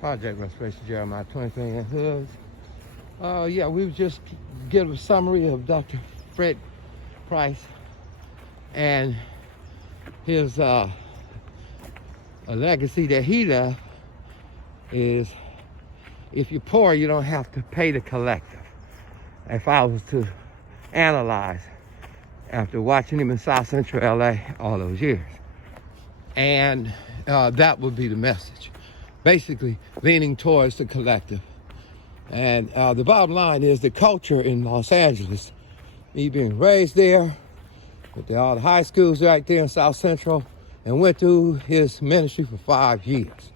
Project Restoration, Jeremiah 23 and hoods. Yeah, we would just give a summary of Dr. Fred Price and his a legacy that he left is, if you're poor, you don't have to pay the collective. If I was to analyze after watching him in South Central LA all those years, and that would be the message, basically leaning towards the collective. And the bottom line is the culture in Los Angeles, me being raised there, with all the high schools right there in South Central, and went through his ministry for 5 years.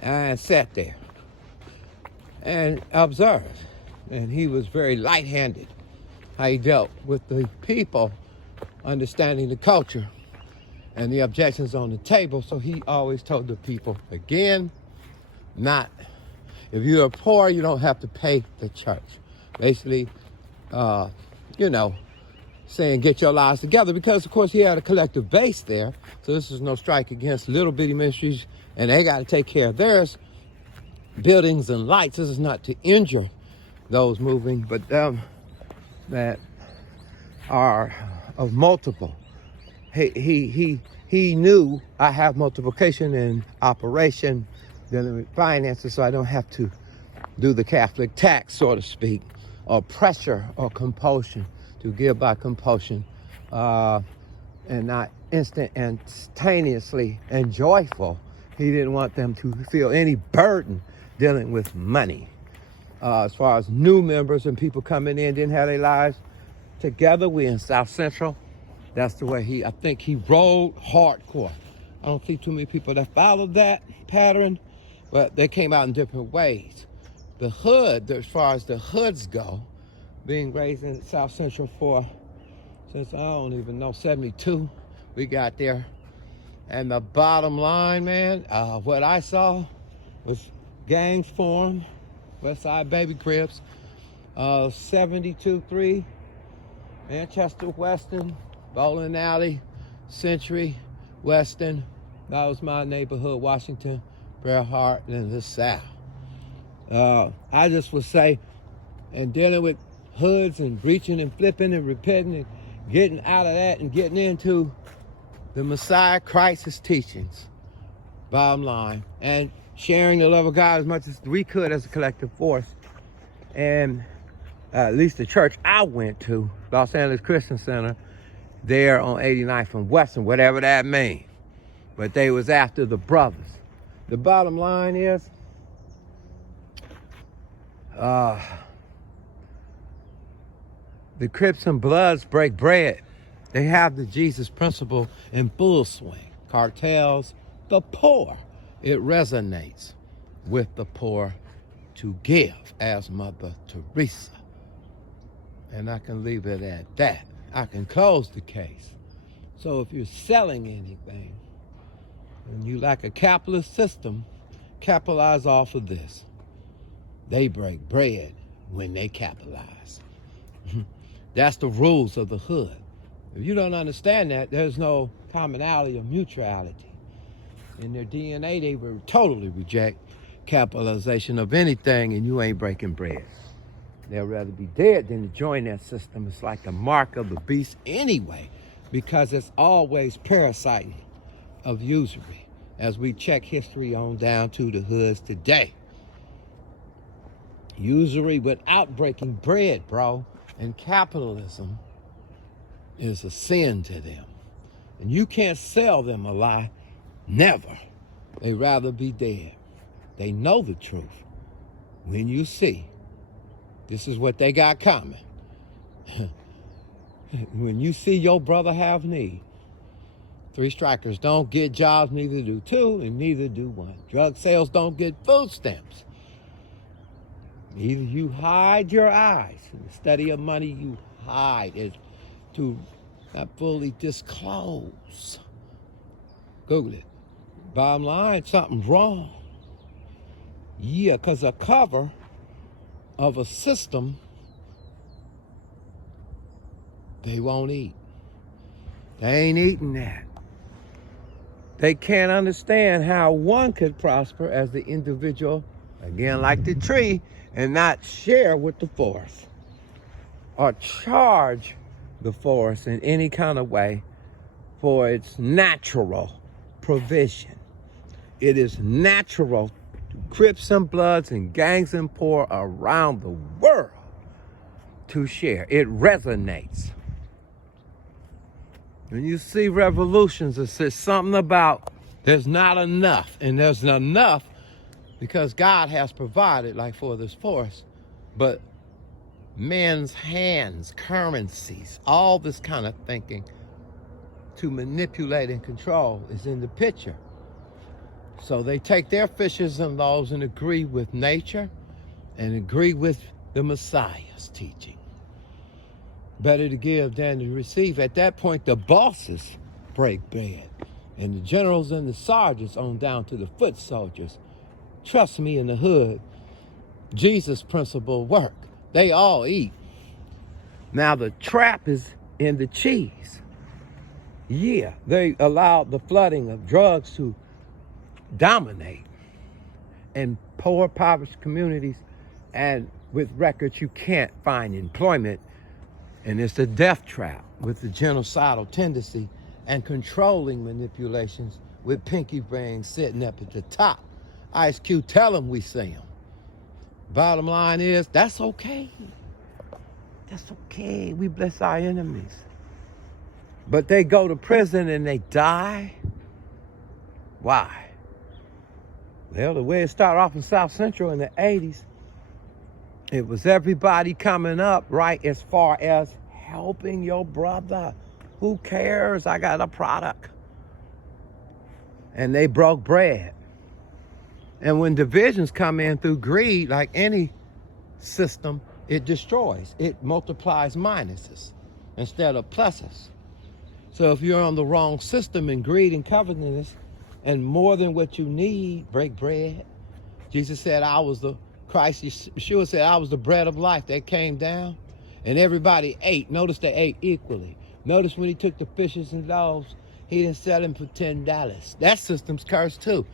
And sat there and observed. And he was very light-handed, how he dealt with the people, understanding the culture and the objections on the table. So he always told the people, again, if you're poor, you don't have to pay the church. Basically, saying get your lives together, because of course he had a collective base there. So this is no strike against little bitty ministries, and they got to take care of theirs, buildings and lights. This is not to injure those moving, but them that are of multiple. He knew I have multiplication in operation, dealing with finances, so I don't have to do the Catholic tax, so to speak, or pressure or compulsion to give by compulsion, and not instantaneously and joyful. He didn't want them to feel any burden dealing with money. As far as new members and people coming in, didn't have their lives together. We in South Central. That's the way I think he rolled hardcore. I don't see too many people that followed that pattern, but they came out in different ways. The hood, as far as the hoods go, being raised in South Central since I don't even know, 72, we got there. And the bottom line, man, what I saw was gangs formed, West Side Baby Cribs, 72-3, Manchester Western, Bowling Alley, Century, Western. That was my neighborhood, Washington, Bret Harte, and the South. I just would say, and dealing with hoods and breaching and flipping and repenting and getting out of that and getting into the Messiah Christ's teachings, bottom line, and sharing the love of God as much as we could as a collective force. And at least the church I went to, Los Angeles Christian Center, there on 89th and Western, whatever that means. But they was after the brothers. The bottom line is, the Crips and Bloods break bread. They have the Jesus principle in full swing. Cartels, the poor. It resonates with the poor to give, as Mother Teresa. And I can leave it at that. I can close the case. So if you're selling anything and you like a capitalist system, capitalize off of this. They break bread when they capitalize. That's the rules of the hood. If you don't understand that, there's no commonality or mutuality. In their DNA, they would totally reject capitalization of anything, and you ain't breaking bread. They'll rather be dead than to join that system. It's like the mark of the beast anyway, because it's always parasiting of usury, as we check history on down to the hoods today. Usury without breaking bread, bro. And capitalism is a sin to them. And you can't sell them a lie. Never. They'd rather be dead. They know the truth. When you see, this is what they got coming. When you see your brother have need, 3 strikers don't get jobs, neither do 2, and neither do 1. Drug sales don't get food stamps. Either you hide your eyes. In the study of money, you hide it to not fully disclose. Google it. Bottom line, something's wrong. Yeah, because a cover of a system they won't eat. They ain't eating that. They can't understand how one could prosper as the individual, again, like the tree, and not share with the forest or charge the forest in any kind of way for its natural provision. It is natural to Crips and Bloods and gangs and poor around the world to share. It resonates. When you see revolutions, it says something about there's not enough, and there's enough because God has provided, like for this forest, but men's hands, currencies, all this kind of thinking to manipulate and control is in the picture. So they take their fishes and laws and agree with nature and agree with the Messiah's teaching. Better to give than to receive. At that point, the bosses break bread, and the generals and the sergeants on down to the foot soldiers. Trust me, in the hood, Jesus' principle work. They all eat. Now the trap is in the cheese. Yeah, they allowed the flooding of drugs to dominate in poor, impoverished communities, and with records you can't find employment. And it's the death trap with the genocidal tendency and controlling manipulations with pinky rings sitting up at the top. Ice Cube, tell them we see them. Bottom line is, that's okay. That's okay. We bless our enemies. But they go to prison and they die. Why? Well, the way it started off in South Central in the 80s, it was everybody coming up right as far as helping your brother. Who cares? I got a product. And they broke bread. And when divisions come in through greed, like any system, it destroys. It multiplies minuses instead of pluses. So if you're on the wrong system in greed and covetousness, and more than what you need, break bread. Jesus said, Christ Yeshua said, I was the bread of life that came down, and everybody ate. Notice they ate equally. Notice when he took the fishes and loaves, he didn't sell them for $10. That system's cursed too.